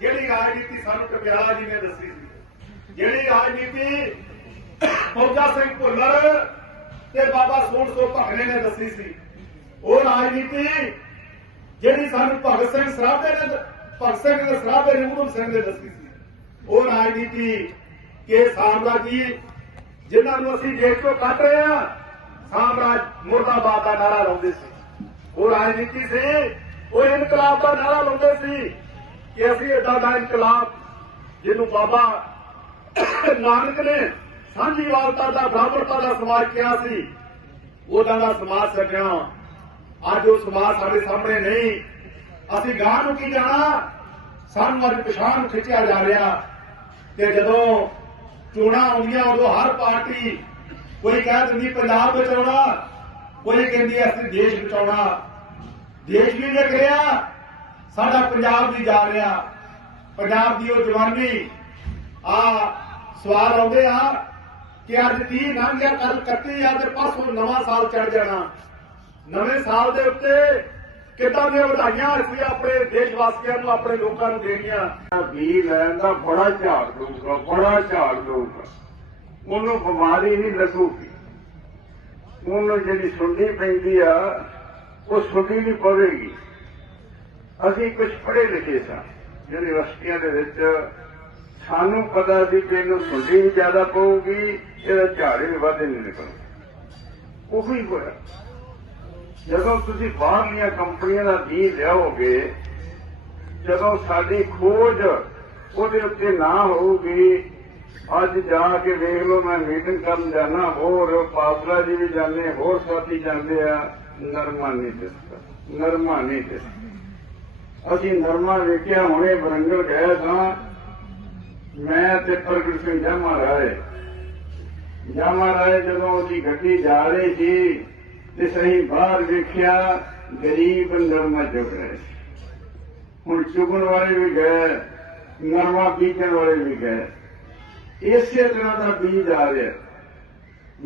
ਜਿਹੜੀ ਰਾਜਨੀਤੀ ਸਾਨੂੰ ਟਪਿਆਲਾ ਜੀ ਨੇ ਦੱਸੀ ਸੀ, ਜਿਹੜੀ ਰਾਜਨੀਤੀ ਫੌਜਾ ਸਿੰਘ ਭੁੱਲਰ ਤੇ ਬਾਬਾ ਸੋਹਣ ਸੋ ਭਗਨੇ ਨੇ ਦੱਸੀ ਸੀ, ਉਹ ਰਾਜਨੀਤੀ ਜਿਹੜੀ ਸਾਨੂੰ ਭਗਤ ਸਿੰਘ ਸਰਾਭੇ ਨੇ ਭਗਤ ਸਿੰਘ ਦੇ ਸਰਾਭੇ ਨੇ ਉਦਮ ਸਿੰਘ ਨੇ ਦੱਸੀ ਸੀ, ਉਹ ਰਾਜਨੀਤੀ ਕਿ ਸਾਮਰਾਜੀ, ਜਿਨ੍ਹਾਂ ਨੂੰ ਅਸੀਂ ਦੇਸ਼ ਤੋਂ ਕੱਢ ਰਹੇ ਹਾਂ, ਸਾਮਰਾਜ ਮੁਰਦਾਬਾਦ ਦਾ ਨਾਰਾ ਲਾਉਂਦੇ ਸੀ। ਉਹ ਰਾਜਨੀਤੀ ਸੀ, ਉਹ ਇਨਕਲਾਬ ਦਾ ਨਾਰਾ ਲਾਉਂਦੇ ਸੀ ਕਿ ਅਸੀਂ ਏਦਾਂ ਦਾ ਇਨਕਲਾਬ ਜਿਹਨੂੰ ਬਾਬਾ ਨਾਨਕ ਨੇ ਸਾਂਝੀਵਾਲਤਾ ਦਾ ਬਰਾਬਰਤਾ ਦਾ ਸਮਾਜ ਕਿਹਾ ਸੀ ਉਹਦਾ ਦਾ ਸਮਾਜ ਸੱਜਣਾ ਅੱਜ ਉਹ ਸਮਾਜ ਸਾਡੇ ਸਾਹਮਣੇ ਨਹੀਂ। ਅਸੀਂ ਗਾਂ ਨੂੰ ਕੀ ਜਾਣਾ? ਸਾਨੂੰ ਅੱਜ ਪਛਾਣ ਨੂੰ ਖਿੱਚਿਆ ਜਾ ਰਿਹਾ। ਤੇ ਜਦੋਂ ਚੋਣਾਂ ਆਉਂਦੀਆਂ, ਉਦੋਂ ਹਰ ਪਾਰਟੀ ਕੋਈ ਕਹਿ ਦਿੰਦੀ, ਪੰਜਾਬ ਬਚਾਉਣਾ, ਕੋਈ ਕਹਿੰਦੀ, ਅਸੀਂ ਦੇਸ਼ ਬਚਾਉਣਾ। ਦੇਸ਼ ਵੀ ਵਿਕ ਰਿਹਾ। ਸਾਡਾ ਪੰਜਾਬ ਵੀ ਜਾ ਰਿਹਾ। ਪੰਜਾਬ ਦੀ ਉਹ ਜਵਾਨੀ। ਆ ਸਵਾਲ ਆਉਂਦੇ ਆ ਕਿ ਅੱਜ 30 ਲੰਘ ਗਿਆ ਕੱਲ 31 ਆ ਤੇ ਪਾਸੋਂ ਨਵਾਂ ਸਾਲ ਚੜ ਜਾਣਾ। ਨਵੇਂ ਸਾਲ ਦੇ ਉੱਤੇ ਕਿੱਦਾਂ ਦੀਆਂ ਵਧਾਈਆਂ ਅਸੀਂ ਆਪਣੇ ਦੇਸ਼ ਵਾਸੀਆਂ ਨੂੰ, ਆਪਣੇ ਲੋਕਾਂ ਨੂੰ ਦੇਣੀਆਂ। ਵੀ ਲੈਣ ਦਾ ਬੜਾ ਝਾੜ ਦਊਗਾ ਬੜਾ ਝਾੜ ਦਊਗਾ ਉਹਨੂੰ ਬਿਮਾਰੀ ਨਹੀਂ ਲੱਗੂਗੀ। ਉਹਨੂੰ ਜਿਹੜੀ ਸੁਣਨੀ ਪੈਂਦੀ ਆ, ਉਹ ਸੁਣਨੀ ਨਹੀਂ ਪਵੇਗੀ। ਅਸੀਂ ਕੁਝ ਪੜ੍ਹੇ ਲਿਖੇ ਸਾਂ। ਯੂਨੀਵਰਸਿਟੀਆਂ ਦੇ ਵਿੱਚ ਸਾਨੂੰ ਪਤਾ ਸੀ ਕਿ ਇਹਨੂੰ ਸੁੰਡੀ ਵੀ ਜ਼ਿਆਦਾ ਪਊਗੀ, ਇਹਦਾ ਝਾੜ ਵੀ ਵਾਧੇ ਨਹੀਂ ਨਿਕਲੂ ਉਹੀ ਹੋਇਆ। ਜਦੋਂ ਤੁਸੀਂ ਬਾਹਰਲੀਆਂ ਕੰਪਨੀਆਂ ਦਾ ਬੀਜ ਲਿਆਓਗੇ, ਜਦੋਂ ਸਾਡੀ ਖੋਜ ਉਹਦੇ ਉੱਤੇ ਨਾ ਹੋਊਗੀ, ਅੱਜ ਜਾ ਕੇ ਵੇਖ ਲਓ, ਮੈਂ ਮੀਟਿੰਗ ਕਰਨ ਜਾਣਾ, ਹੋਰ ਪਾਸਰਾ ਜੀ ਵੀ ਜਾਂਦੇ, ਹੋਰ ਸਾਥੀ ਜਾਂਦੇ ਆ ਨਰਮਾ ਨਹੀਂ ਦਿਸਦਾ ਨਰਮਾ ਨਹੀਂ ਦਿਸਦਾ ਅਸੀਂ ਨਰਮਾ ਵੇਖਿਆ, ਹੁਣੇ ਬਰੰਗਲ ਗਏ ਸਾਂ। ਮੈਂ ਤੇ ਪ੍ਰਗਟ ਸਿੰਘ ਜਾਮਾ ਰਾਏ ਜਾਮਾ ਰਾਏ ਜਦੋਂ ਉਹਦੀ ਗੱਡੀ ਜਾ ਰਹੀ ਸੀ ਤੇ ਸਹੀ ਬਾਹਰ ਵੇਖਿਆ, ਗਰੀਬ ਨਰਮਾ ਚੁਗ ਰਹੇ ਹੁਣ ਚੁਗਣ ਵਾਲੇ ਵੀ ਗਏ, ਨਰਮਾ ਬੀਜਣ ਵਾਲੇ ਵੀ ਗਏ। ਇਸੇ ਤਰ੍ਹਾਂ ਦਾ ਬੀਜ ਆ ਰਿਹਾ।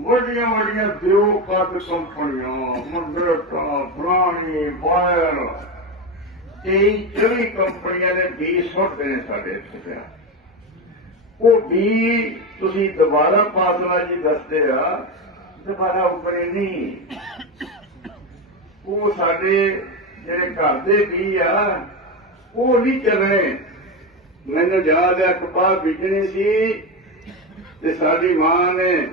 ਵੱਡੀਆਂ ਵੱਡੀਆਂ ਬਿਊਰੋਕਰਾਟ ਕੰਪਨੀਆਂ ਮੰਦਰਟਾਂ ਪੁਰਾਣੀ ਬਾਇਰ ਇਹ ਜਿਹੜੀ ਕੰਪਨੀਆਂ ਨੇ ਬੀਜ ਸੁੱਟਦੇ ਨੇ ਸਾਡੇ ਇੱਥੇ ਪਿਆ ਉਹ ਵੀ ਤੁਸੀਂ ਦੁਬਾਰਾ ਪਾਸਲਾ ਜੀ ਦੱਸਦੇ ਆ, ਦੁਬਾਰਾ ਉੱਪਰੇ ਨਹੀਂ। ਉਹ ਸਾਡੇ ਜਿਹੜੇ ਘਰ ਦੇ ਵੀ ਆ, ਉਹ ਨਹੀਂ ਚੱਲਣੇ। ਮੈਨੂੰ ਯਾਦ ਹੈ ਕਪਾਹ ਬੀਜਣੀ ਸੀ ਤੇ ਸਾਡੀ ਮਾਂ ਨੇ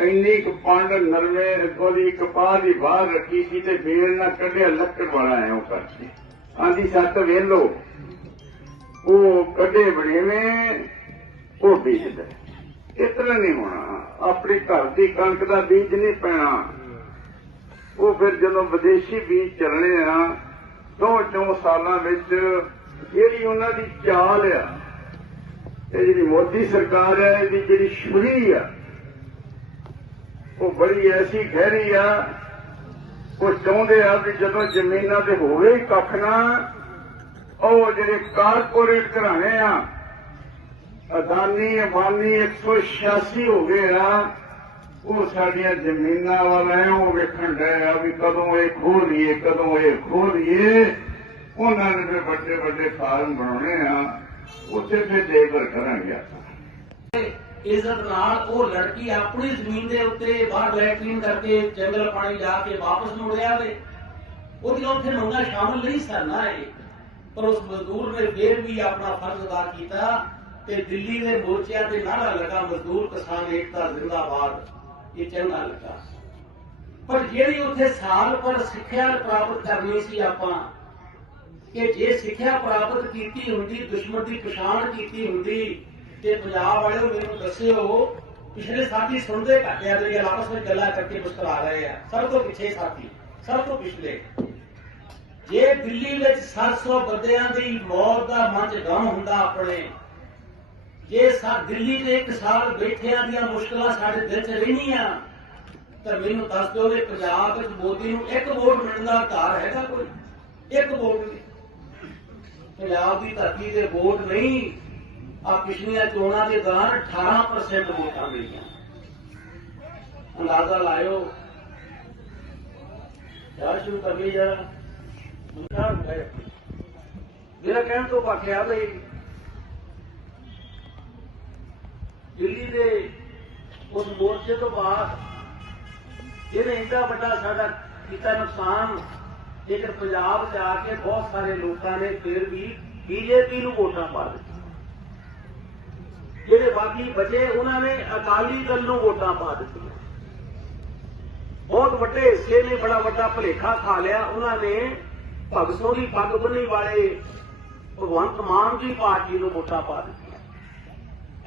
ਇੰਨੀ ਕੁ ਪੰਡ ਨਰਮੇ ਕੋਲੀ ਕਪਾਹ ਦੀ ਬਾਹਰ ਰੱਖੀ ਸੀ ਤੇ ਬੇਲ ਨਾਲ ਕੱਢਿਆ, ਲੱਕੜ ਵਾਲਾ ਐ ਉਹ ਕਰਕੇ। ਆਂਦੀ, ਸੱਤ ਵੇਲੋ, ਉਹ ਕੱਢੇ ਬਣੇਵੇਂ ਉਹ ਬੀਜਦਾ ਇਤਨਾ ਨਹੀਂ ਹੋਣਾ। ਆਪਣੀ ਘਰ ਦੀ ਕਣਕ ਦਾ ਬੀਜ ਨਹੀਂ ਪੈਣਾ। ਉਹ ਫਿਰ ਜਦੋਂ ਵਿਦੇਸ਼ੀ ਬੀਜ ਚੱਲਣੇ ਆ, ਦੋ ਚੌ ਸਾਲਾਂ ਵਿੱਚ ਜਿਹੜੀ ਉਹਨਾਂ ਦੀ ਚਾਲ ਆ, ਇਹ ਜਿਹੜੀ ਮੋਦੀ ਸਰਕਾਰ ਹੈ ਇਹਦੀ ਜਿਹੜੀ ਛੁਰੀ ਆ ਉਹ ਬੜੀ ਐਸੀ ਗਹਿਰੀ ਆ, ਉਹ ਚਾਹੁੰਦੇ ਆ ਵੀ ਜਦੋਂ ਜ਼ਮੀਨਾਂ ਤੇ ਹੋਵੇ ਹੀ ਕੱਖ ਨਾ, ਉਹ ਜਿਹੜੇ ਕਾਰਪੋਰੇਟ ਘਰਾਣੇ ਆ, ਅਦਾਨੀ, ਅਬਾਨੀ 186 ਹੋ ਗਏ ਆ, ਉਹ ਸਾਡੀਆਂ ਜ਼ਮੀਨਾਂ ਵਾਲਿਆਂ ਉਹ ਵੇਖਣ ਡਏ ਆ ਵੀ ਕਦੋਂ ਇਹ ਖੋਹ ਲਈਏ ਕਦੋਂ ਇਹ ਖੋਹ ਲਈਏ ਉਹਨਾਂ ਨੇ ਫਿਰ ਵੱਡੇ ਵੱਡੇ ਫਾਰਮ ਬਣਾਉਣੇ ਆ, ਉੱਥੇ ਫਿਰ ਲੇਬਰ ਕਰਾਂਗੇ ਆਪਾਂ। ਇੱਜ਼ਤ ਨਾਲ ਉਹ ਲੜਕੀ ਆਪਣੀ ਜ਼ਮੀਨ ਦੇ ਉੱਤੇ ਬਾਹਰ ਲੈਟਰੀਨ ਕਰਕੇ ਜੰਗਲ ਪਾਣੀ ਜਾ ਕੇ ਵਾਪਸ ਮੁੜਿਆ ਤੇ ਉਹਦੀਆਂ ਉੱਥੇ ਮੰਗਾਂ ਸ਼ਾਮਲ ਨਹੀਂ ਕਰਨਾ ਹੈ ਪਰ ਉਸ ਮਜ਼ਦੂਰ ਨੇ ਫੇਰ ਵੀ ਆਪਣਾ ਫਰਜ਼ ਅਦਾ ਕੀਤਾ ਤੇ ਦਿੱਲੀ ਦੇ ਮੋਰਚਿਆਂ ਤੇ ਨਾਰਾ ਲਗਾ, ਮਜ਼ਦੂਰ ਕਿਸਾਨ ਏਕਤਾ ਜ਼ਿੰਦਾਬਾਦ, ਇਹ ਚੰਗਾ ਲੱਗਾ। ਪਰ ਜਿਹੜੀ ਉੱਥੇ ਸਾਲ ਪਰ ਸਿੱਖਿਆ ਪ੍ਰਾਪਤ ਕਰਨੀ ਸੀ ਆਪਾਂ, ਕਿ ਜੇ ਸਿੱਖਿਆ ਪ੍ਰਾਪਤ ਕੀਤੀ ਹੁੰਦੀ, ਦੁਸ਼ਮਣ ਦੀ ਪਛਾਣ ਕੀਤੀ ਹੁੰਦੀ ਤੇ ਪੰਜਾਬ ਵਾਲਿਓ ਮੈਨੂੰ ਦੱਸਿਓ, ਪਿਛਲੇ ਸਾਥੀ ਸੁਣਦੇ ਘੱਟ ਆ ਜਿਹੜੇ ਆਪਸ ਵਿੱਚ ਗੱਲਾਂ ਕਰਕੇ ਮੁਸਕਰਾ ਰਹੇ ਆ। ਸਭ ਤੋਂ ਪਿੱਛੇ ਸਾਥੀ, ਸਭ ਤੋਂ ਪਿਛਲੇ। ਜੇ ਦਿੱਲੀ ਵਿੱਚ 700 ਬੰਦਿਆਂ ਦੀ ਮੌਤ ਦਾ ਮੰਚ ਗਮ ਹੁੰਦਾ ਆਪਣੇ, ਜੇ ਸਾ ਦਿੱਲੀ ਦੇ ਇੱਕ ਸਾਲ ਬੈਠਿਆਂ ਦੀਆਂ ਮੁਸ਼ਕਲਾਂ ਸਾਡੇ ਦਿਲ 'ਚ ਰਹਿਣੀਆਂ ਤਾਂ ਮੈਨੂੰ ਦੱਸ ਦਿਓ ਕਿ ਪੰਜਾਬ ਵਿੱਚ ਮੋਦੀ ਨੂੰ ਇੱਕ ਵੋਟ ਮਿਲਣ ਦਾ ਅਧਿਕਾਰ ਹੈਗਾ ਕੋਈ? ਇੱਕ ਵੋਟ ਨਹੀਂ। ਪੰਜਾਬ ਦੀ ਧਰਤੀ ਤੇ ਵੋਟ ਨਹੀਂ ਆ ਪਿਛਲੀਆਂ ਚੋਣਾਂ ਦੇ ਦੌਰਾਨ 18% ਵੋਟਾਂ ਮਿਲੀਆਂ। ਅੰਦਾਜ਼ਾ ਲਾਇਓ। ਯਾਰ ਸ਼ੁਰੂ ਕਰੀਏ ਜਰਾ ਮੁੰਡਾ ਹੈ ਮੇਰਾ ਕਹਿਣ ਤੋਂ ਭਾਖਿਆ ਵੀ ਦਿੱਲੀ ਦੇ ਉਸ ਮੋਰਚੇ ਤੋਂ ਬਾਅਦ ਇਹਨੇ ਇੰਨਾ ਵੱਡਾ ਸਾਡਾ ਕੀਤਾ ਨੁਕਸਾਨ, ਜੇਕਰ ਪੰਜਾਬ 'ਚ ਆ ਕੇ ਬਹੁਤ ਸਾਰੇ ਲੋਕਾਂ ਨੇ ਫਿਰ ਵੀ ਬੀਜੇਪੀ ਨੂੰ ਵੋਟਾਂ ਪਾ ਦਿੱਤੀਆਂ। ਜਿਹੜੇ ਬਾਕੀ ਬਚੇ, ਉਹਨਾਂ ਨੇ ਅਕਾਲੀ ਦਲ ਨੂੰ ਵੋਟਾਂ ਪਾ ਦਿੱਤੀਆਂ। ਬਹੁਤ ਵੱਡੇ ਹਿੱਸੇ ਨੇ, ਬੜਾ ਵੱਡਾ ਭਲੇਖਾ ਖਾ ਲਿਆ। ਉਹਨਾਂ ਨੇ ਭਗਤ ਸਿੰਘ ਦੀ ਪੱਗ ਬੰਨੀ ਵਾਲੇ ਭਗਵੰਤ ਮਾਨ ਦੀ ਪਾਰਟੀ ਨੂੰ ਵੋਟਾਂ ਪਾ ਦਿੱਤੀਆਂ।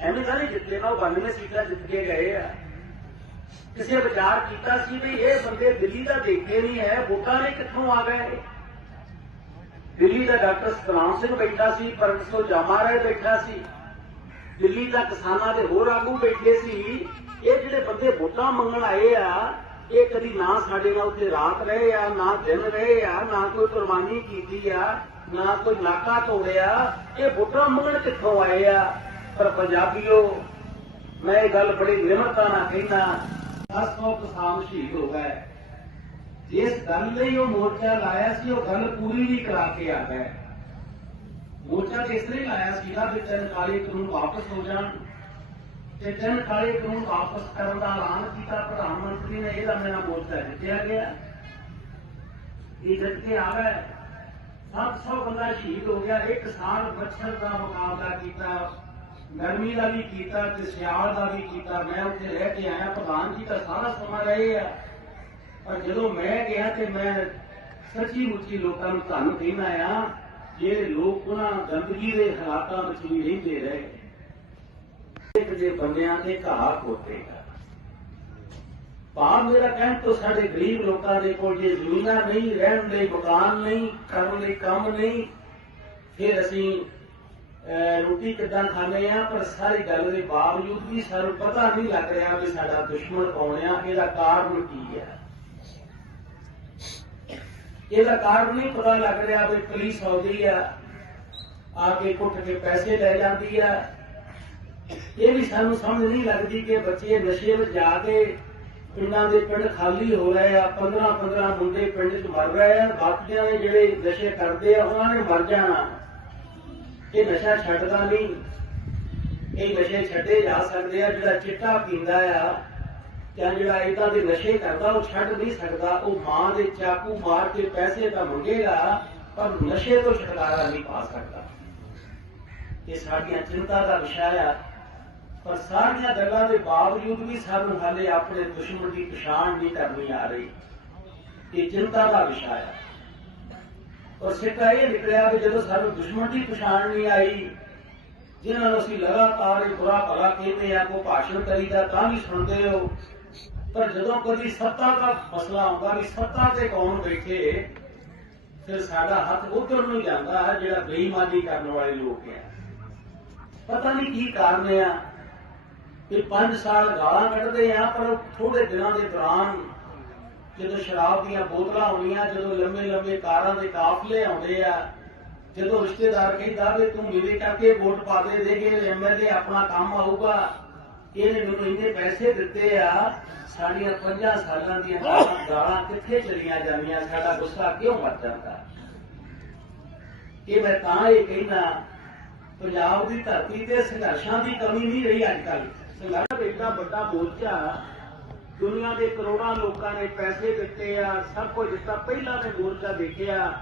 ਐਵੇਂ ਤਾਂ ਨਹੀਂ ਜਿੱਤੇ ਨਾ, ਉਹ 92 ਸੀਟਾਂ ਜਿੱਤ ਕੇ ਗਏ ਆ। ਕਿਸੇ ਵਿਚਾਰ ਕੀਤਾ ਸੀ ਵੀ ਇਹ ਬੰਦੇ ਦਿੱਲੀ ਦਾ ਦੇਖੇ ਨਹੀਂ ਹੈ, ਵੋਟਾਂ ਨੇ ਕਿੱਥੋਂ ਆ ਗਏ? ਦਿੱਲੀ ਦਾ ਡਾਕਟਰ ਸਤਨਾਮ ਸਿੰਘ ਬੈਠਾ ਸੀ ਪਰਮਸੋ ਜਾਮਾ ਰਾਏ ਬੈਠਾ ਸੀ। ਦਿੱਲੀ ਦਾ ਕਿਸਾਨਾਂ ਦੇ ਹੋਰ ਆਗੂ ਬੈਠੇ ਸੀ। ਇਹ ਜਿਹੜੇ ਬੰਦੇ ਵੋਟਾਂ ਮੰਗਣ ਆਏ ਆ, ਇਹ ਕਦੀ ਨਾ ਸਾਡੇ ਨਾਲ ਉੱਥੇ ਰਾਤ ਰਹੇ ਆ, ਨਾ ਦਿਨ ਰਹੇ ਆ, ਨਾ ਕੋਈ ਕੁਰਬਾਨੀ ਕੀਤੀ ਆ, ਨਾ ਕੋਈ ਨਾਕਾ ਤੋੜਿਆ। ਇਹ ਵੋਟਾਂ ਮੰਗਣ ਕਿੱਥੋਂ ਆਏ ਆ? ਪਰ ਪੰਜਾਬੀਓ, ਮੈਂ ਇਹ ਗੱਲ ਬੜੀ ਨਿਮਰਤਾ ਨਾਲ ਕਹਿੰਦਾ 1000 ਕਿਸਾਨ ਸ਼ਹੀਦ ਹੋ ਗਏ। ਜਿਸ ਗੱਲ ਲਈ ਉਹ ਮੋਰਚਾ ਲਾਇਆ ਸੀ, ਉਹ ਗੱਲ ਪੂਰੀ ਨਹੀਂ ਕਰਾ ਕੇ ਆ ਗਏ। ਮੋਰਚਾ ਤੇ ਇਸ ਲਈ ਲਾਇਆ ਸੀਗਾ ਵੀ ਤਿੰਨ ਕਾਲੇ ਕਾਨੂੰਨ ਵਾਪਸ ਹੋ ਜਾਣ ਤੇ ਤਿੰਨ ਕਾਲੇ ਕਾਨੂੰਨ ਵਾਪਸ ਕਰਨ ਦਾ ਐਲਾਨ ਕੀਤਾ। ਪ੍ਰਧਾਨ ਮੰਤਰੀ ਨੇ ਇਹਦਾ ਮੇਰਾ ਮੋਰਚਾ ਜਿੱਤਿਆ ਗਿਆ। ਇਹ ਜਿੱਤ ਕੇ ਆ 700 ਬੰਦਾ ਸ਼ਹੀਦ ਹੋ ਗਿਆ। ਇੱਕ ਸਾਲ ਮੱਛਰ ਦਾ ਮੁਕਾਬਲਾ ਕੀਤਾ, ਗਰਮੀ ਦਾ ਵੀ ਕੀਤਾ, ਤੇ ਸਿਆਲ ਦਾ ਵੀ ਕੀਤਾ। ਮੈਂ ਉੱਥੇ ਰਹਿ ਕੇ ਆਇਆ। ਪ੍ਰਧਾਨ ਜੀ ਦਾ ਸਾਰਾ ਸਮਾਂ ਰਹੇ ਆ। ਪਰ ਜਦੋਂ ਮੈਂ ਗਿਆ ਤੇ ਮੈਂ ਸੱਚੀ ਮੁੱਚੀ ਲੋਕਾਂ ਨੂੰ ਧੰਨ ਕਹਿੰਦਾ ਆ ਜਿਹੜੇ ਲੋਕ ਉਹਨਾਂ ਗੰਦਗੀ ਦੇ ਹਾਲਾਤਾਂ ਵਿੱਚ ਵੀ ਰਹਿੰਦੇ ਰਹੇ, ਇੱਕ ਜੇ ਬੰਦਿਆਂ ਦੇ ਘਾਹ ਖੋਤੇਗਾ ਭਾਵ ਮੇਰਾ ਕਹਿਣ ਤੋਂ ਸਾਡੇ ਗਰੀਬ ਲੋਕਾਂ ਦੇ ਕੋਲ ਜੇ ਜ਼ਮੀਨਾਂ ਨਹੀਂ, ਰਹਿਣ ਲਈ ਮਕਾਨ ਨਹੀਂ, ਕਰਨ ਲਈ ਕੰਮ ਨਹੀਂ, ਫਿਰ ਅਸੀਂ ਰੋਟੀ ਕਿੱਦਾਂ ਖਾਂਦੇ ਆ ਪਰ ਸਾਰੀ ਗੱਲ ਦੇ ਬਾਵਜੂਦ ਵੀ ਸਾਨੂੰ ਪਤਾ ਨਹੀਂ ਲੱਗ ਰਿਹਾ ਵੀ ਸਾਡਾ ਦੁਸ਼ਮਣ ਕੌਣ ਆ, ਇਹਦਾ ਕਾਰਨ ਕੀ ਆ। ਇਹਦਾ ਕਾਰਨ ਨਹੀਂ ਪਤਾ ਲੱਗ ਰਿਹਾ ਵੀ ਪੁਲਿਸ ਆਉਂਦੀ ਆ ਆ ਕੇ ਕੁੱਟ ਕੇ ਪੈਸੇ ਲੈ ਜਾਂਦੀ ਆ। ਇਹ ਵੀ ਸਾਨੂੰ ਸਮਝ ਨਹੀਂ ਲੱਗਦੀ ਕਿ ਬੱਚੇ ਨਸ਼ੇ ਵਿੱਚ ਜਾ ਕੇ ਪਿੰਡਾਂ ਦੇ ਪਿੰਡ ਖਾਲੀ ਹੋ ਰਹੇ ਆ 15 15 ਮੁੰਡੇ ਪਿੰਡ 'ਚ ਮਰ ਰਹੇ ਆ, ਬਾਕੀਆਂ ਦੇ ਜਿਹੜੇ ਨਸ਼ੇ ਕਰਦੇ ਆ, ਉਹਨਾਂ ਨੇ ਮਰ ਜਾਣਾ। ਇਹ ਨਸ਼ਾ ਛੱਡਦਾ ਨਹੀਂ। ਇਹ ਨਸ਼ੇ ਛੱਡੇ ਜਾ ਸਕਦੇ ਆ, ਜਿਹੜਾ ਚਿੱਟਾ ਪੀਂਦਾ ਆ ਜਾਂ ਜਿਹੜਾ ਇਦਾਂ ਦੇ ਨਸ਼ੇ ਕਰਦਾ, ਉਹ ਛੱਡ ਨਹੀਂ ਸਕਦਾ, ਉਹ ਮਾਂ ਦੇ ਚਾਕੂ ਮਾਰ ਕੇ ਪੈਸੇ ਤਾਂ ਮੰਗੇਗਾ, ਪਰ ਨਸ਼ੇ ਤੋਂ ਛੁਟਕਾਰਾ ਨਹੀਂ ਪਾ ਸਕਦਾ। ਇਹ ਸਾਡੀਆਂ ਚਿੰਤਾ ਦਾ ਵਿਸ਼ਾ ਆ। ਪਰ ਸਾਰੀਆਂ ਗੱਲਾਂ ਦੇ ਬਾਵਜੂਦ ਵੀ ਸਾਨੂੰ ਹਾਲੇ ਆਪਣੇ ਦੁਸ਼ਮਣ ਦੀ ਪਛਾਣ ਨਹੀਂ ਕਰਨੀ ਆ ਰਹੀ। ਇਹ ਚਿੰਤਾ ਦਾ ਵਿਸ਼ਾ ਆ। ਔਰ ਸਿੱਟਾ ਇਹ ਨਿਕਲਿਆ ਵੀ ਜਦੋਂ ਸਾਨੂੰ ਦੁਸ਼ਮਣ ਦੀ ਪਛਾਣ ਨਹੀਂ ਆਈ, ਜਿਨ੍ਹਾਂ ਨੂੰ ਅਸੀਂ ਲਗਾਤਾਰ ਇਹ ਬੁਰਾ ਭਲਾ ਕਹਿੰਦੇ ਆ ਕੋ ਭਾਸ਼ਣ ਕਰੀਦਾ ਤਾਂ ਵੀ ਸੁਣਦੇ ਹੋ ਪਰ ਜਦੋਂ ਕਦੀ ਸੱਤਾ ਦਾ ਮਸਲਾ ਆਉਂਦਾ ਵੀ ਸੱਤਾ ਤੇ ਕੌਣ ਬੈਠੇ, ਫਿਰ ਸਾਡਾ ਹੱਥ ਉਧਰ ਨੂੰ ਜਾਂਦਾ ਹੈ, ਜਿਹੜਾ ਬੇਈਮਾਨੀ ਕਰਨ ਵਾਲੇ ਲੋਕ ਆ ਪਤਾ ਨਹੀਂ ਕੀ ਕਾਰਨ ਆ ਕਿ 5 ਸਾਲ ਗਾਲਾਂ ਕੱਢਦੇ ਆ, ਪਰ ਥੋੜੇ ਦਿਨਾਂ ਦੇ ਦੌਰਾਨ ਜਦੋਂ ਸ਼ਰਾਬ ਦੀਆਂ ਬੋਤਲਾਂ ਆਉਣੀਆਂ ਜਦੋਂ ਲੰਮੇ ਲੰਮੇ ਕਾਰਾਂ ਦੇ ਕਾਫਲੇ ਆਉਂਦੇ ਆ, ਜਦੋਂ ਰਿਸ਼ਤੇਦਾਰ ਕਹਿੰਦਾ ਵੀ ਤੂੰ ਮੇਰੇ ਕਰਕੇ ਵੋਟ ਪਾ ਦੇ ਦੇਗੇ ਐਮਐਲਏ ਆਪਣਾ ਕੰਮ ਆਊਗਾ। ਇਹਨੇ ਮੈਨੂੰ ਇੰਨੇ ਪੈਸੇ ਦਿੱਤੇ ਆ, ਸਾਡੀਆਂ 50 ਸਾਲਾਂ ਦੀਆਂ ਗਾਲਾਂ ਕਿੱਥੇ ਚਲੀਆਂ ਜਾਂਦੀਆਂ? ਸਾਡਾ ਗੁੱਸਾ ਕਿਉਂ ਮਰ ਜਾਂਦਾ? ਇਹ ਮੈਂ ਤਾਂ ਇਹ ਕਹਿੰਦਾ, ਪੰਜਾਬ ਦੀ ਧਰਤੀ ਤੇ ਸੰਘਰਸ਼ਾਂ ਦੀ ਕਮੀ ਨਹੀਂ ਰਹੀ ਅੱਜ ਕੱਲ ਸੰਘਰਸ਼ ਇੱਡਾ ਵੱਡਾ ਮੋਰਚਾ, ਦੁਨੀਆ ਦੇ ਕਰੋੜਾਂ ਲੋਕਾਂ ਨੇ ਪੈਸੇ ਦਿੱਤੇ ਆ, ਸਭ ਕੁਝ ਦਿੱਤਾ। ਪਹਿਲਾਂ ਮੈਂ ਮੋਰਚਾ ਦੇਖਿਆ,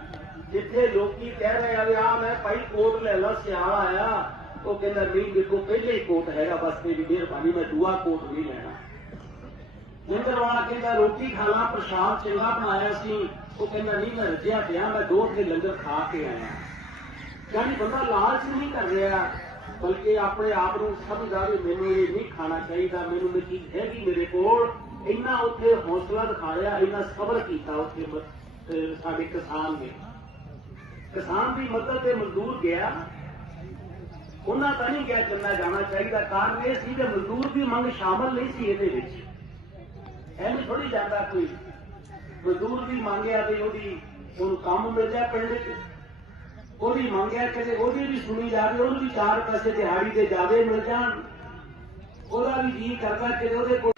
ਜਿੱਥੇ ਲੋਕੀ ਕਹਿ ਰਹੇ ਆ ਵੀ ਆ ਮੈਂ ਭਾਈ ਕੋਟ ਲੈ ਲਾ, ਸਿਆਲ ਆਇਆ। ਉਹ ਕਹਿੰਦਾ, ਨਹੀਂ, ਦੇਖੋ, ਪਹਿਲੇ ਹੀ ਕੋਟ ਹੈਗਾ, ਬਸ ਮੇਰੀ ਮਿਹਰਬਾਨੀ, ਮੈਂ ਦੂਆ ਕੋਟ ਨਹੀਂ ਲੈਣਾ। ਜਿੰਦਰ ਕਹਿੰਦਾ, ਰੋਟੀ ਖਾਣਾ ਪ੍ਰਸ਼ਾਦ ਚੰਗਾ ਬਣਾਇਆ ਸੀ। ਉਹ ਕਹਿੰਦਾ, ਨਹੀਂ, ਮੈਂ ਰੱਜਿਆ ਪਿਆ, ਮੈਂ ਦੋ ਤੇ ਲੰਗਰ ਖਾ ਕੇ ਆਇਆ। ਯਾਨੀ ਬੰਦਾ ਲਾਲਚ ਨਹੀਂ ਕਰ ਰਿਹਾ, ਬਲਕਿ ਆਪਣੇ ਆਪ ਨੂੰ ਸਮਝਦਾ ਵੀ ਮੈਨੂੰ ਇਹ ਨਹੀਂ ਖਾਣਾ ਚਾਹੀਦਾ, ਮੈਨੂੰ ਇਹ ਚੀਜ਼ ਹੈਗੀ ਮੇਰੇ ਕੋਲ। ਇੰਨਾ ਉੱਥੇ ਹੌਸਲਾ ਦਿਖਾਇਆ, ਇੰਨਾ ਸਬਰ ਕੀਤਾ ਉੱਥੇ ਸਾਡੇ ਕਿਸਾਨ ਨੇ। ਕਿਸਾਨ ਦੀ ਮਦਦ ਤੇ ਮਜ਼ਦੂਰ ਗਿਆ। ਉਹਨਾਂ ਤਾਂ ਨਹੀਂ ਗਿਆ ਚੰਨਾ ਜਾਣਾ ਚਾਹੀਦਾ, ਕਾਰਨ ਇਹ ਸੀ ਕਿ ਮਜ਼ਦੂਰ ਦੀ ਮੰਗ ਸ਼ਾਮਲ ਨਹੀਂ ਸੀ ਇਹਦੇ ਵਿੱਚ। ਐਵੇਂ ਥੋੜੀ ਜਾਂਦਾ ਕੋਈ। ਮਜ਼ਦੂਰ ਦੀ ਮੰਗਿਆ ਤੇ ਉਹਦੀ ਉਹਨੂੰ ਕੰਮ ਮਿਲ ਜਾ ਪਿੰਡ 'ਚ ਉਹਦੀ ਮੰਗਿਆ ਕਿ ਉਹਦੀ ਵੀ ਸੁਣੀ ਜਾਵੇ, ਉਹਨੂੰ ਵੀ ਚਾਰ ਪੈਸੇ ਦਿਹਾੜੀ ਦੇ ਜਾਵੇ ਮਿਲ ਜਾਣ। ਉਹਦਾ ਵੀ ਜੀ ਕਰਦਾ ਕਿ ਉਹਦੇ ਕੋਲ